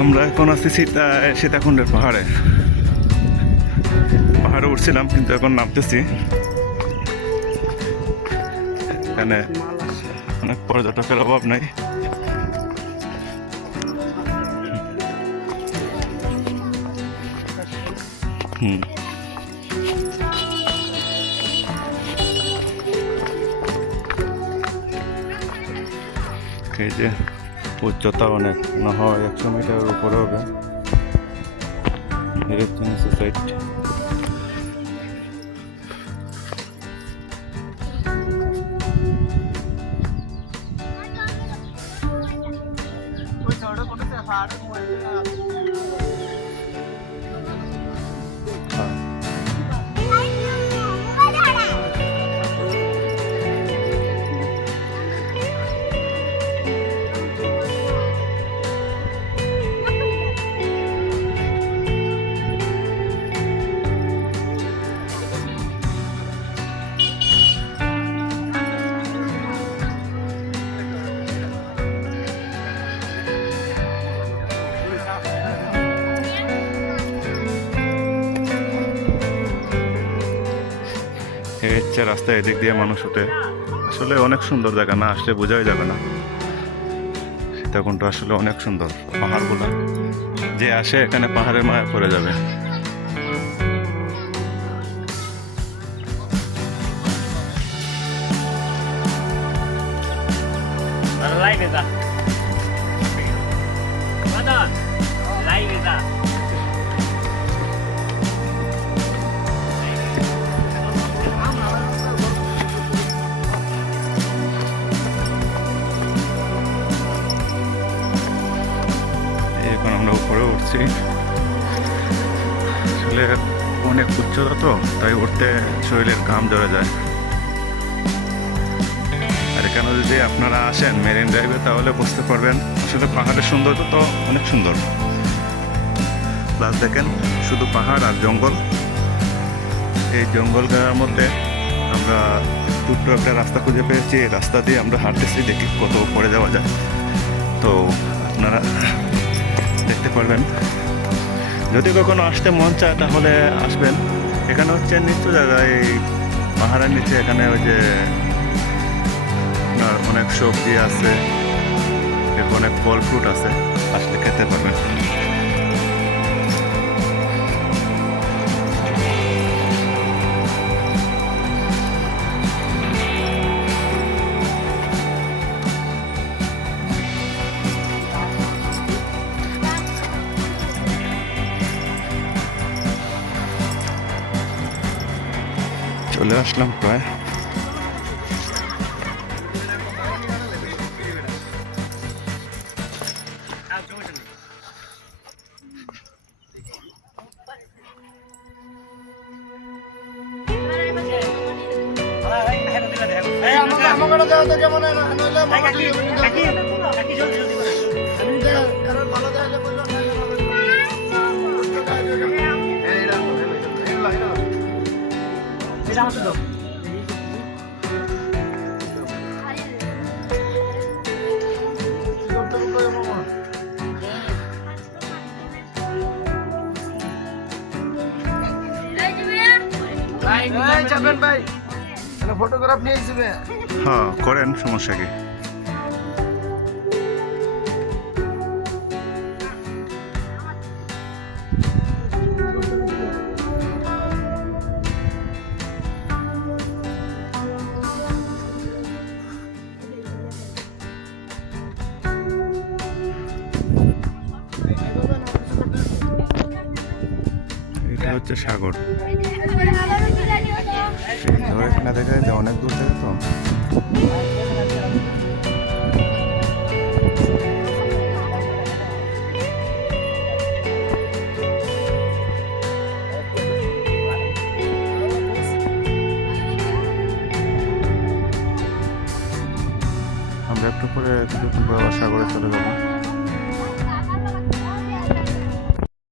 আমরা এখন আছি সীতাকুণ্ডের পাহাড়ে উঠছিলাম, কিন্তু এখন নামতেছি। এখানে অনেক পর্যটকের অভাব নাই। এই যে উচ্চতা অনেক, না হয় 100 মিটারের উপরে হবে। সোসাইটি রাস্তায় এদিক দিয়ে মানুষ ওঠে। আসলে অনেক সুন্দর জায়গা, না আসলে বোঝাই যাবে না। সীতাকুণ্ড আসলে অনেক সুন্দর। পাহাড়গুলো যে আসে এখানে পাহাড়ের মায়া পড়ে যাবে। এখন আমরা উপরে উঠছি। আসলে অনেক উচ্চতা তো, তাই উঠতে শরীরের ঘাম ঝরে যায়। আর এখানে যদি আপনারা আসেন মেরিন ড্রাইভে, তাহলে বুঝতে পারবেন আসলে পাহাড়ের সৌন্দর্য তো অনেক সুন্দর। প্লাস দেখেন শুধু পাহাড় আর জঙ্গল। এই জঙ্গলটার মধ্যে আমরা দুটো একটা রাস্তা খুঁজে পেয়েছি। এই রাস্তা দিয়ে আমরা হাঁটতেছি, দেখি কত উপরে যাওয়া যায়। তো আপনারা দেখতে পারবেন। যদি কখনো আসতে মন চায় তাহলে আসবেন। এখানে হচ্ছে নিচু জায়গায়, এই পাহাড়ের নিচে এখানে ওই যে অনেক সবজি আছে, অনেক ফল ফ্রুট আছে, আসলে খেতে পারবেন। চলে আসলাম প্রায়। ফটোগ্রাফ নিয়ে আসবে। হ্যাঁ করেন, সমস্যা কি। এটা হচ্ছে সাগর। এখানে দেখা যায় অনেক দূর থেকে তো। আমরা একটু পরে সাগরে চলে যাবো।